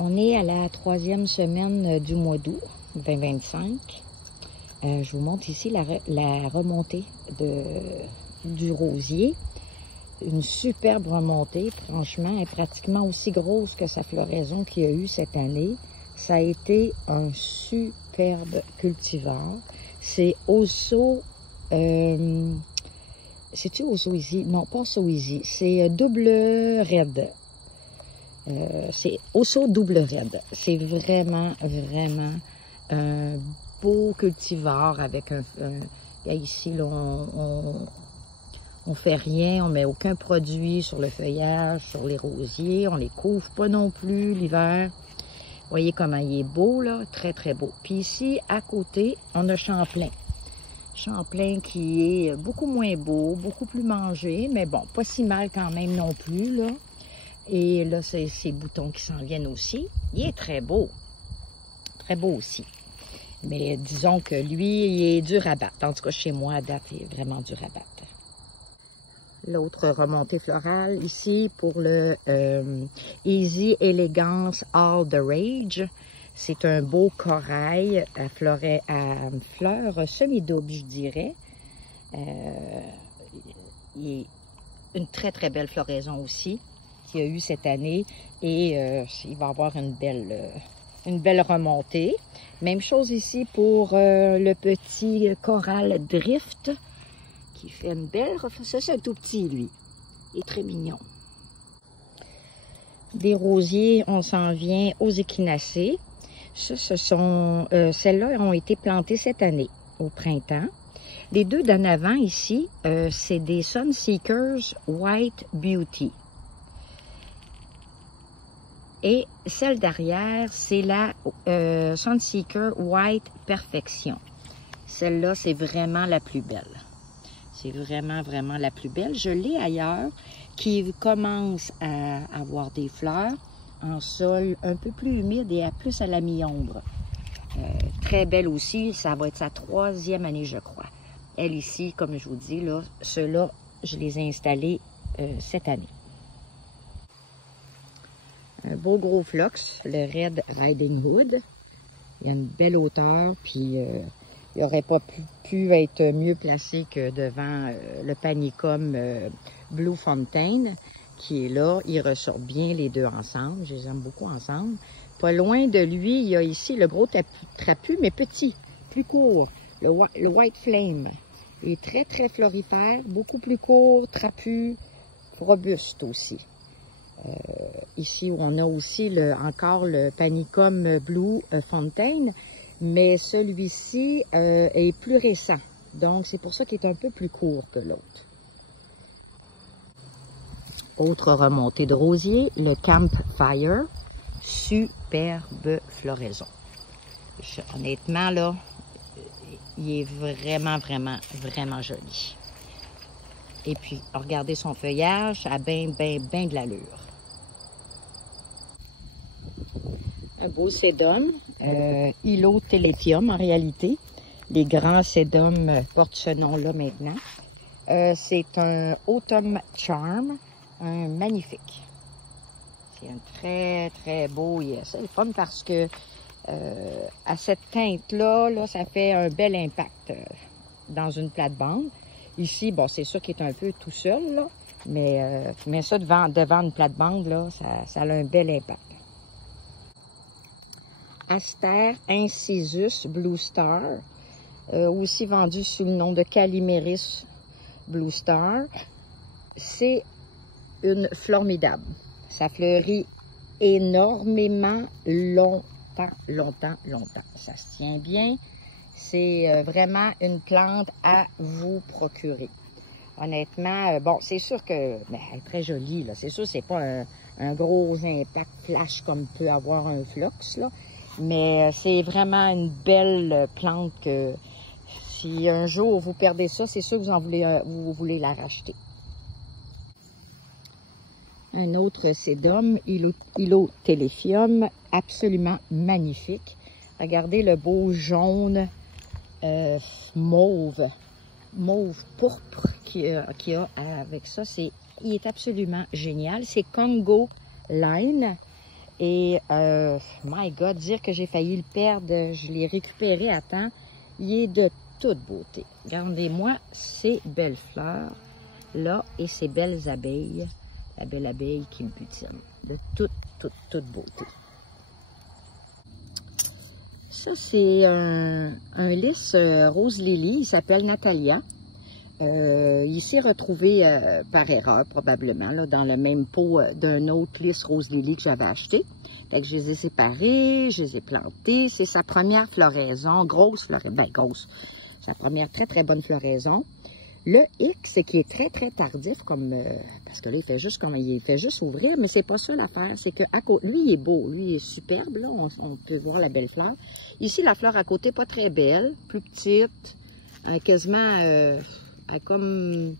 On est à la 3e semaine du mois d'août 2025. Je vous montre ici la remontée du rosier. Une superbe remontée, franchement, elle est pratiquement aussi grosse que sa floraison qu'il y a eu cette année. Ça a été un superbe cultivar. C'est Osso, c'est-tu Osso Easy? Non, pas Osso Easy, c'est double red. C'est Osso double red. C'est vraiment, vraiment un beau cultivar avec ici, là, on fait rien, on met aucun produit sur le feuillage, sur les rosiers, on les couvre pas non plus l'hiver. Voyez comment il est beau, là, très très beau. Puis ici, à côté, on a Champlain. Champlain qui est beaucoup moins beau, beaucoup plus mangé, mais bon, pas si mal quand même non plus, là. Et là, c'est ces boutons qui s'en viennent aussi. Il est très beau aussi. Mais disons que lui, il est dur à battre. En tout cas, chez moi, à date, il est vraiment dur à battre. L'autre remontée florale ici pour le Easy Elegance All the Rage. C'est un beau corail à fleurs semi-double, je dirais. Il est une très, très belle floraison aussi qu'il y a eu cette année. Et il va avoir une belle remontée. Même chose ici pour le petit coral Drift, qui fait une belle... Ça, c'est un tout petit, lui. Il est très mignon. Des rosiers, on s'en vient aux échinacées. Ça, ce sont... celles-là ont été plantées cette année, au printemps. Les deux d'en avant, ici, c'est des Sunseekers White Beauty. Et celle derrière, c'est la Sunseeker White Perfection. Celle-là, c'est vraiment la plus belle. C'est vraiment, vraiment la plus belle. Je l'ai ailleurs, qui commence à avoir des fleurs en sol un peu plus humide et plus à la mi-ombre. Très belle aussi. Ça va être sa 3e année, je crois. Elle ici, comme je vous dis, là, ceux-là, je les ai installés cette année. Un beau gros phlox, le Red Riding Hood. Il y a une belle hauteur, puis... il n'aurait pas pu être mieux placé que devant le panicum Blue Fontaine, qui est là. Ils ressortent bien les deux ensemble. Je les aime beaucoup ensemble. Pas loin de lui, il y a ici le gros trapu, mais petit, plus court. Le White Flame. Il est très, très florifère, beaucoup plus court, trapu, robuste aussi. Ici, on a aussi encore le panicum Blue Fontaine. Mais celui-ci est plus récent. Donc, c'est pour ça qu'il est un peu plus court que l'autre. Autre remontée de rosier, le Campfire. Superbe floraison. Honnêtement, là, il est vraiment, vraiment, vraiment joli. Et puis, regardez son feuillage, ça a bien de l'allure. Un beau sédum, Hylotelethium en réalité. Les grands sédums portent ce nom-là maintenant. C'est un Autumn Charm, un magnifique. C'est un très, très beau. C'est le fun parce que à cette teinte-là, là, ça fait un bel impact dans une plate-bande. Ici, bon, c'est sûr qu'il est un peu tout seul, là, mais ça devant une plate-bande, là, ça a un bel impact. Aster Incisus Blue Star, aussi vendu sous le nom de Calimeris Blue Star. C'est une formidable. Ça fleurit énormément longtemps. Ça se tient bien. C'est vraiment une plante à vous procurer. Honnêtement, bon, c'est sûr que elle est très jolie, là. C'est sûr que c'est pas un gros impact flash comme peut avoir un phlox, là. Mais c'est vraiment une belle plante que si un jour vous perdez ça, c'est sûr que vous voulez la racheter. Un autre sédum, Hylotelethium, absolument magnifique. Regardez le beau jaune mauve pourpre qu'il y a avec ça. Il est absolument génial. C'est Congo Line. Et, my God, dire que j'ai failli le perdre, je l'ai récupéré à temps. Il est de toute beauté. Regardez-moi ces belles fleurs là et ces belles abeilles. La belle abeille qui me butine. De toute beauté. Ça, c'est un lys rose lily. Il s'appelle Natalia. Il s'est retrouvé par erreur, probablement, là, dans le même pot d'un autre lys rose lily que j'avais acheté. Fait que je les ai séparés, je les ai plantés. C'est sa première floraison, grosse floraison, ben grosse. Sa première très bonne floraison. Le X, qui est très tardif, comme parce que là, il fait juste ouvrir, mais c'est pas ça l'affaire. C'est que lui, il est beau, lui, il est superbe, là, on peut voir la belle fleur. Ici, la fleur à côté, pas très belle, plus petite, quasiment, elle a comme,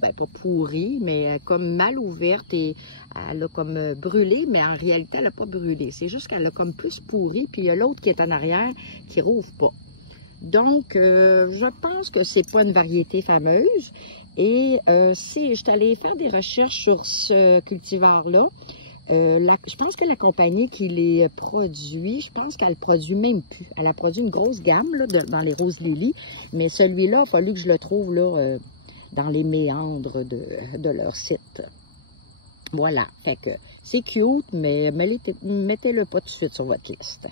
ben, pas pourri, mais elle a comme mal ouverte et elle a comme brûlé, mais en réalité, elle n'a pas brûlé. C'est juste qu'elle a comme plus pourri, puis il y a l'autre qui est en arrière qui rouvre pas. Donc, je pense que c'est pas une variété fameuse. Et si je suis allée faire des recherches sur ce cultivar-là, je pense que la compagnie qui les produit, je pense qu'elle produit même plus. Elle a produit une grosse gamme là, dans les roses lily, mais celui-là, il a fallu que je le trouve là, dans les méandres de leur site. Voilà, fait que c'est cute, mais mettez-le pas tout de suite sur votre liste.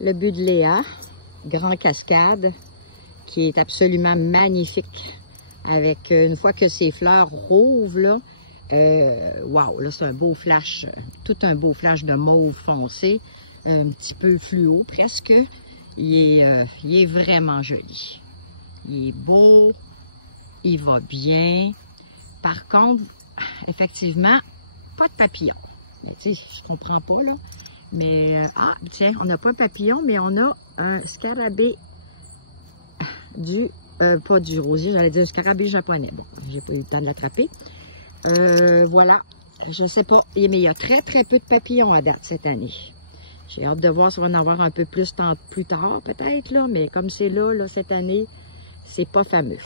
Le Buddleia, Grand Cascade, qui est absolument magnifique. Avec, une fois que ses fleurs rouvrent, là, wow, là c'est un beau flash, tout un beau flash de mauve foncé, un petit peu fluo presque. Il est vraiment joli. Il est beau, il va bien. Par contre, effectivement, pas de papillon. Mais tu sais, je comprends pas, là. Mais, tiens, on n'a pas un papillon, mais on a un scarabée pas du rosier, j'allais dire un scarabée japonais. Bon, j'ai pas eu le temps de l'attraper. Voilà, je sais pas, mais il y a très peu de papillons à date cette année. J'ai hâte de voir si on va en avoir un peu plus tard, peut-être, là, mais comme c'est là, cette année, c'est pas fameux.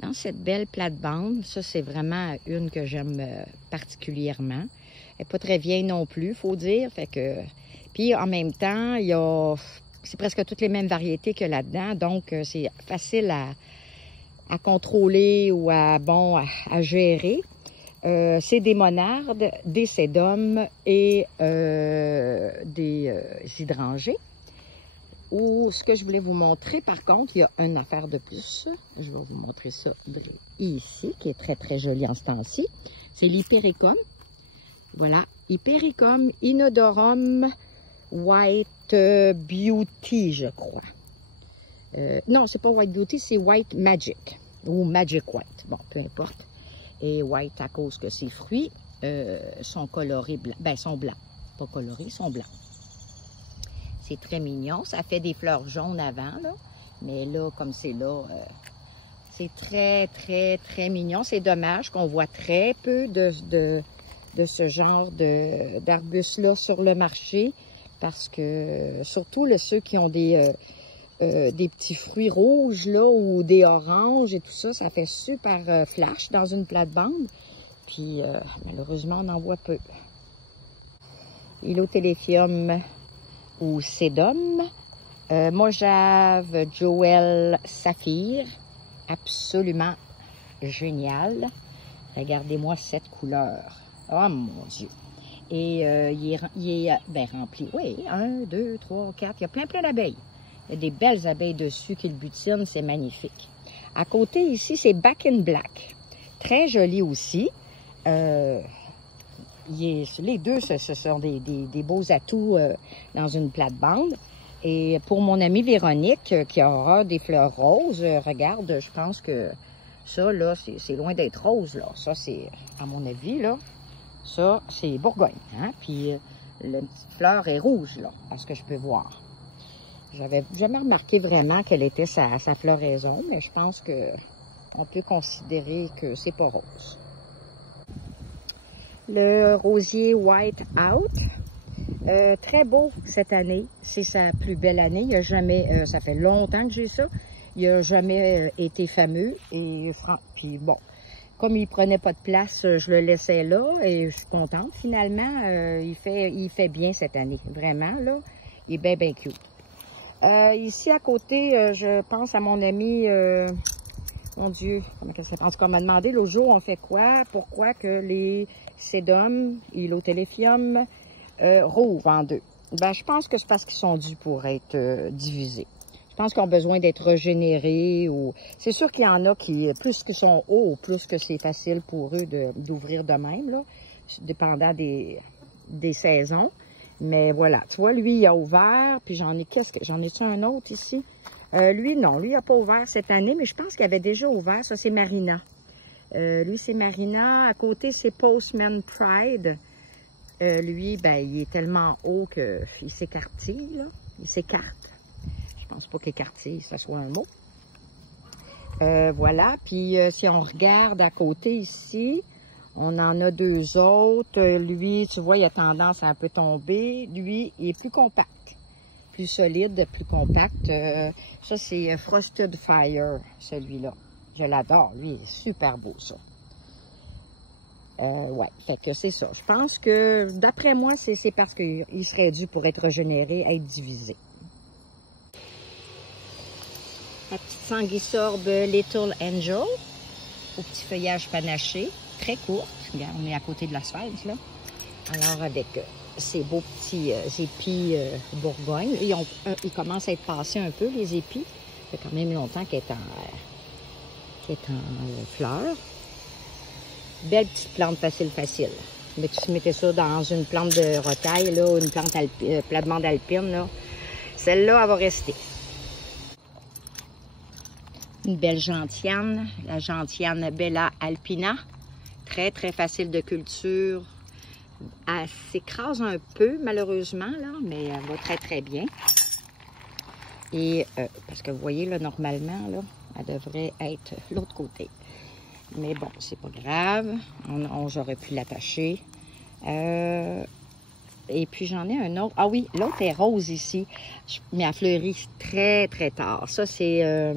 Dans cette belle plate-bande, ça, c'est vraiment une que j'aime particulièrement. Elle n'est pas très vieille non plus, faut dire. Fait que, puis en même temps, c'est presque toutes les mêmes variétés que là-dedans, donc c'est facile à contrôler ou à gérer. C'est des monardes, des sédums et des hydrangées. Ou ce que je voulais vous montrer, par contre, il y a une affaire de plus. Je vais vous montrer ça ici, qui est très joli en ce temps-ci. C'est l'Hypericum. Voilà, Hypericum inodorum White Beauty, je crois. Non, c'est pas White Beauty, c'est White Magic. Ou Magic White, bon, peu importe. Et White à cause que ses fruits sont colorés blancs. Ben, sont blancs. Pas colorés, sont blancs. C'est très mignon. Ça fait des fleurs jaunes avant, là. Mais là, comme c'est là, c'est très mignon. C'est dommage qu'on voit très peu de ce genre d'arbustes-là sur le marché. Parce que, surtout ceux qui ont des petits fruits rouges, là, ou des oranges et tout ça, ça fait super flash dans une plate-bande. Puis, malheureusement, on en voit peu. Hylotélépium ou sédum. Mojave Joel Saphir. Absolument génial. Regardez-moi cette couleur. Oh mon Dieu. Et il est rempli. Oui, 1, 2, 3, 4. Il y a plein d'abeilles. Il y a des belles abeilles dessus qui le butinent. C'est magnifique. À côté, ici, c'est Back in Black. Très joli aussi. Les deux, ce sont des beaux atouts dans une plate-bande. Et pour mon amie Véronique, qui aura des fleurs roses, regarde, je pense que ça, là, c'est loin d'être rose, là. Ça, c'est, à mon avis, là, ça, c'est Bourgogne, hein. Puis, la petite fleur est rouge, là, à ce que je peux voir. J'avais jamais remarqué vraiment quelle était sa floraison, mais je pense que on peut considérer que c'est pas rose. Le rosier White Out, très beau cette année. C'est sa plus belle année. Il a jamais, ça fait longtemps que j'ai ça. Il n'a jamais été fameux. Et puis bon, comme il prenait pas de place, je le laissais là et je suis contente finalement. Il fait bien cette année, vraiment là. Il est bien, bien cute. Ici à côté, je pense à mon ami, mon Dieu, comment ça s'appelle? En tout cas, on m'a demandé l'autre jour, on fait quoi? Pourquoi que les sédums et l'otéléphium rouvrent en deux? Ben, je pense que c'est parce qu'ils sont dus pour être divisés. Je pense qu'ils ont besoin d'être régénérés. Ou c'est sûr qu'il y en a qui, plus qu'ils sont hauts, plus que c'est facile pour eux d'ouvrir de même, là, dépendant des saisons. Mais voilà, tu vois, lui, il a ouvert, puis j'en ai-tu un autre ici? Lui, non, lui, il n'a pas ouvert cette année, mais je pense qu'il avait déjà ouvert. Ça, c'est Marina. Lui, c'est Marina. À côté, c'est Postman Pride. Lui, ben, il est tellement haut qu'il s'écartille, là. Il s'écarte. Je pense pas qu'écartille, ça soit un mot. Voilà. Puis, si on regarde à côté ici, on en a deux autres. Lui, tu vois, il a tendance à un peu tomber. Lui, il est plus compact. Plus solide, plus compact. Ça, c'est Frosted Fire, celui-là. Je l'adore. Lui, il est super beau, ça. Ouais, fait que c'est ça. Je pense que, d'après moi, c'est parce qu'il serait dû pour être régénéré, être divisé. La petite sanguisorbe Little Angel, au petit feuillage panaché, très courte. Regarde, on est à côté de l'asphalte, là. Alors, avec ces beaux petits épis Bourgogne, ils commencent à être passés un peu, les épis. Ça fait quand même longtemps qu'elle est en fleurs. Belle petite plante facile. Mais tu mettais ça dans une plante de rocaille, là, une plante plate-bande alpine, là. Celle-là, elle va rester. Une belle gentiane, la gentiane Bella Alpina. Très, très facile de culture. Elle s'écrase un peu, malheureusement, là, mais elle va très, très bien. Et, parce que vous voyez, là, normalement, là, elle devrait être l'autre côté. Mais bon, c'est pas grave. J'aurais pu l'attacher. Et puis, j'en ai un autre. Ah oui, l'autre est rose ici. Mais elle fleurit très, très tard. Ça, c'est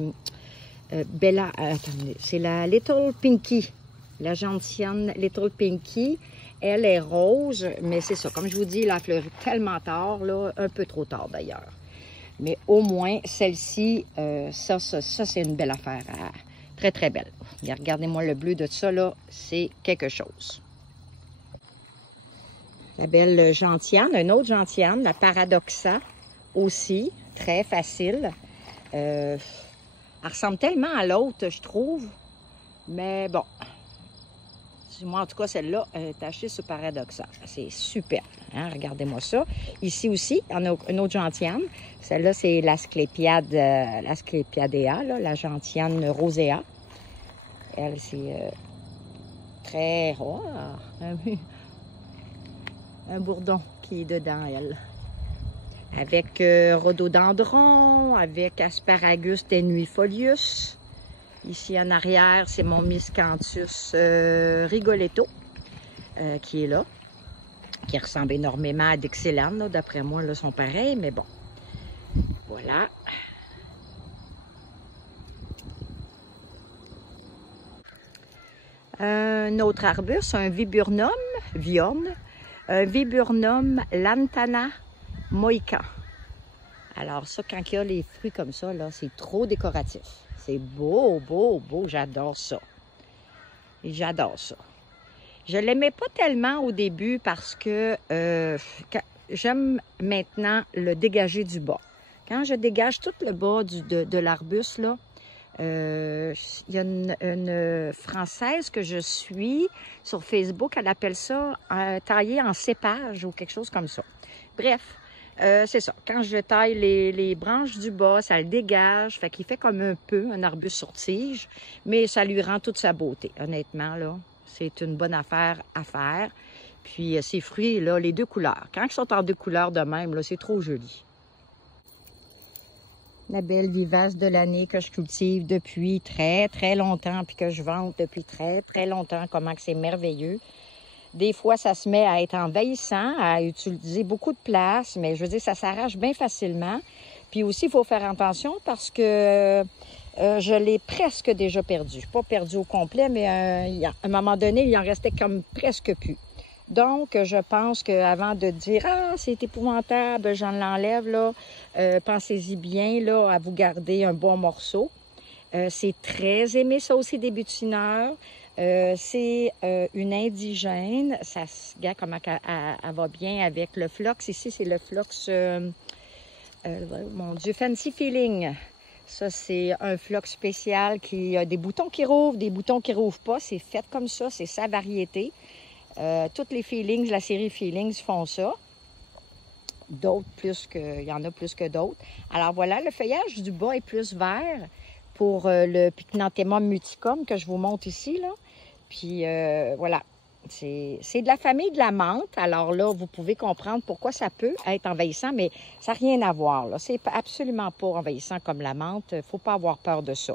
Bella. Attendez, c'est la Little Pinky. La gentiane Little Pinky. Elle est rose, mais c'est ça. Comme je vous dis, elle a fleuri tellement tard, là, un peu trop tard d'ailleurs. Mais au moins, celle-ci, ça c'est une belle affaire. Très, très belle. Regardez-moi le bleu de ça, là, c'est quelque chose. La belle gentiane, une autre gentiane, la Paradoxa, aussi, très facile. Elle ressemble tellement à l'autre, je trouve. Mais bon, moi, en tout cas, celle-là est tachée sur Paradoxa. C'est super. Hein? Regardez-moi ça. Ici aussi, on a une autre gentiane. Celle-là, c'est l'Asclépiadea, la gentiane rosea. Elle, c'est très rare. Un bourdon qui est dedans, elle. Avec rhododendron, avec asparagus tenuifolius. Ici en arrière, c'est mon Miscanthus Rigoletto qui est là, qui ressemble énormément à Dixieland. D'après moi, là, sont pareils, mais bon. Voilà. Un autre arbuste, un Viburnum, un Viburnum lantana moica. Alors ça, quand il y a les fruits comme ça, là, c'est trop décoratif. C'est beau, beau, beau. J'adore ça. J'adore ça. Je ne l'aimais pas tellement au début parce que j'aime maintenant le dégager du bas. Quand je dégage tout le bas de l'arbuste, là, il y a une Française que je suis sur Facebook, elle appelle ça tailler en cépage ou quelque chose comme ça. Bref. C'est ça. Quand je taille les branches du bas, ça le dégage. Fait qu'il fait comme un peu un arbuste sur tige, mais ça lui rend toute sa beauté. Honnêtement, là, c'est une bonne affaire à faire. Puis ces fruits, là, les deux couleurs. Quand ils sont en deux couleurs de même, là, c'est trop joli. La belle vivace de l'année que je cultive depuis très, très longtemps, puis que je vends depuis très, très longtemps. Comment que c'est merveilleux. Des fois, ça se met à être envahissant, à utiliser beaucoup de place, mais je veux dire, ça s'arrache bien facilement. Puis aussi, il faut faire attention parce que je l'ai presque déjà perdu. Pas perdu au complet, mais à un moment donné, il en restait comme presque plus. Donc, je pense qu'avant de dire « Ah, c'est épouvantable, j'en l'enlève », là, pensez-y bien là, à vous garder un bon morceau. C'est très aimé, ça aussi, des butineurs. C'est une indigène. Ça se regarde comment elle va bien avec le flox. Ici, c'est le flox, mon Dieu, Fancy Feeling. Ça, c'est un flox spécial qui a des boutons qui rouvrent, des boutons qui rouvrent pas. C'est fait comme ça, c'est sa variété. Toutes les Feelings, la série Feelings font ça. D'autres plus que, il y en a plus que d'autres. Alors voilà, le feuillage du bas est plus vert pour le Pycnanthemum muticum que je vous montre ici, là. Puis voilà, c'est de la famille de la menthe. Alors là, vous pouvez comprendre pourquoi ça peut être envahissant, mais ça n'a rien à voir, là. C'est absolument pas envahissant comme la menthe. Il ne faut pas avoir peur de ça.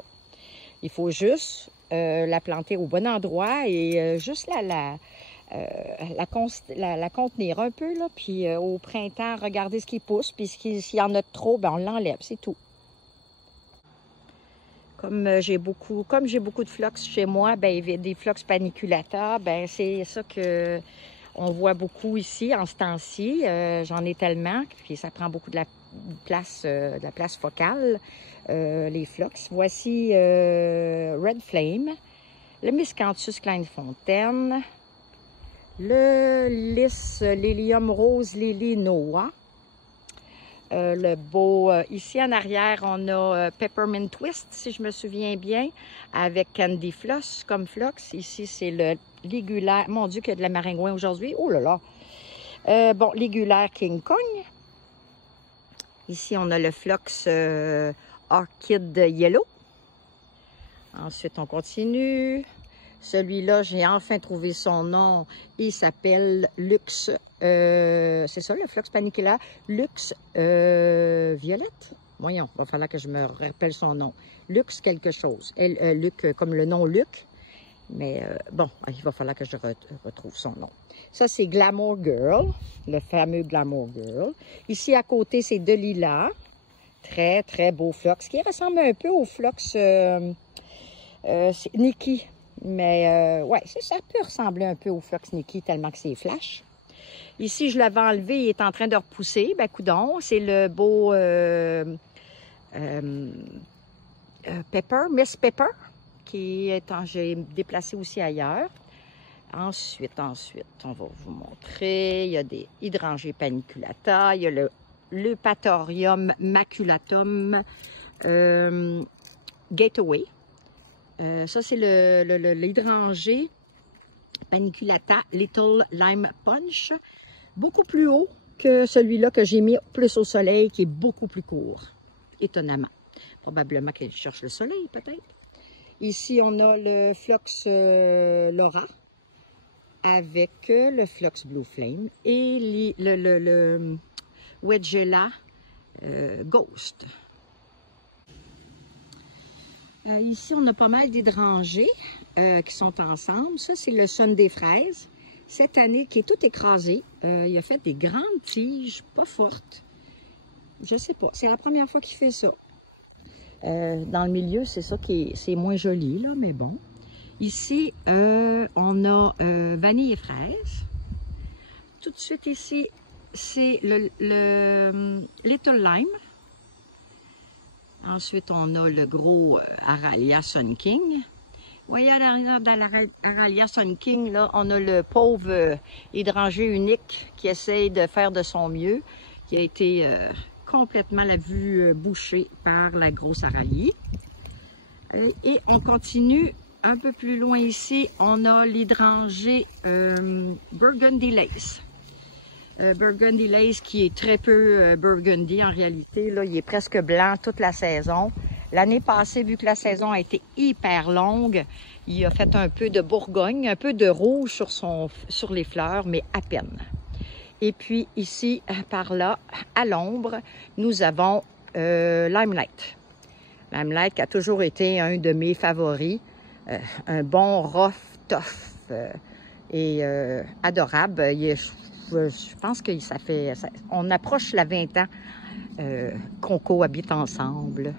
Il faut juste la planter au bon endroit et juste la contenir un peu, là, puis au printemps, regarder ce qui pousse, puis s'il y en a trop, ben on l'enlève, c'est tout. Comme j'ai beaucoup de phlox chez moi, ben des phlox paniculata, ben c'est ça que on voit beaucoup ici en ce temps-ci. J'en ai tellement, puis ça prend beaucoup de la place focale, les phlox. Voici Red Flame, le Miscanthus Kleinfontaine, le Lys Lilium Rose Lily Noah. Le beau, ici en arrière, on a Peppermint Twist, si je me souviens bien, avec Candy Floss comme flox. Ici, c'est le ligulaire. Mon Dieu, qu'il y a de la maringouin aujourd'hui. Oh là là! Bon, ligulaire King Kong. Ici, on a le flox Orchid Yellow. Ensuite, on continue. Celui-là, j'ai enfin trouvé son nom. Il s'appelle Luxe. C'est ça, le flox paniculaire. Luxe Violette. Voyons, il va falloir que je me rappelle son nom. Luxe quelque chose. Luc, comme le nom Luc. Mais bon, il va falloir que je retrouve son nom. Ça, c'est Glamour Girl, le fameux Glamour Girl. Ici, à côté, c'est Delilah. Très, très beau flox, qui ressemble un peu au flox Nikki. Mais ouais, ça peut ressembler un peu au flox Nikki tellement que c'est flash. Ici, je l'avais enlevé, il est en train de repousser. Ben, coudonc, c'est le beau Pepper, Miss Pepper, qui est j'ai déplacé aussi ailleurs. Ensuite, on va vous montrer. Il y a des Hydrangea paniculata, il y a le Leupatorium maculatum Gateway. Ça, c'est l'Hydrangea paniculata Little Lime Punch. Beaucoup plus haut que celui-là que j'ai mis plus au soleil, qui est beaucoup plus court, étonnamment. Probablement qu'elle cherche le soleil, peut-être. Ici, on a le Flox Laura avec le Flox Blue Flame et le Wedgella Ghost. Ici, on a pas mal d'hydrangées qui sont ensemble. Ça, c'est le Sun des fraises. Cette année, qui est tout écrasé. Il a fait des grandes tiges, pas fortes. Je sais pas. C'est la première fois qu'il fait ça. Dans le milieu, c'est ça qui c'est moins joli, là, mais bon. Ici, on a vanille et fraise. Tout de suite ici, c'est le Little Lime. Ensuite, on a le gros Aralia Sun King. Vous voyez, à l'arrière de l'Aralia Sun King, là, on a le pauvre hydrangée unique qui essaye de faire de son mieux, qui a été complètement la vue bouchée par la grosse aralie. Et on continue un peu plus loin ici, on a l'hydrangée Burgundy Lace. Burgundy Lace qui est très peu burgundy en réalité. Là, il est presque blanc toute la saison. L'année passée, vu que la saison a été hyper longue, il a fait un peu de Bourgogne, un peu de rouge sur les fleurs, mais à peine. Et puis ici, par là, à l'ombre, nous avons Limelight. Limelight qui a toujours été un de mes favoris. Un bon rough tough et adorable. Je pense que on approche la 20 ans qu'on cohabite ensemble.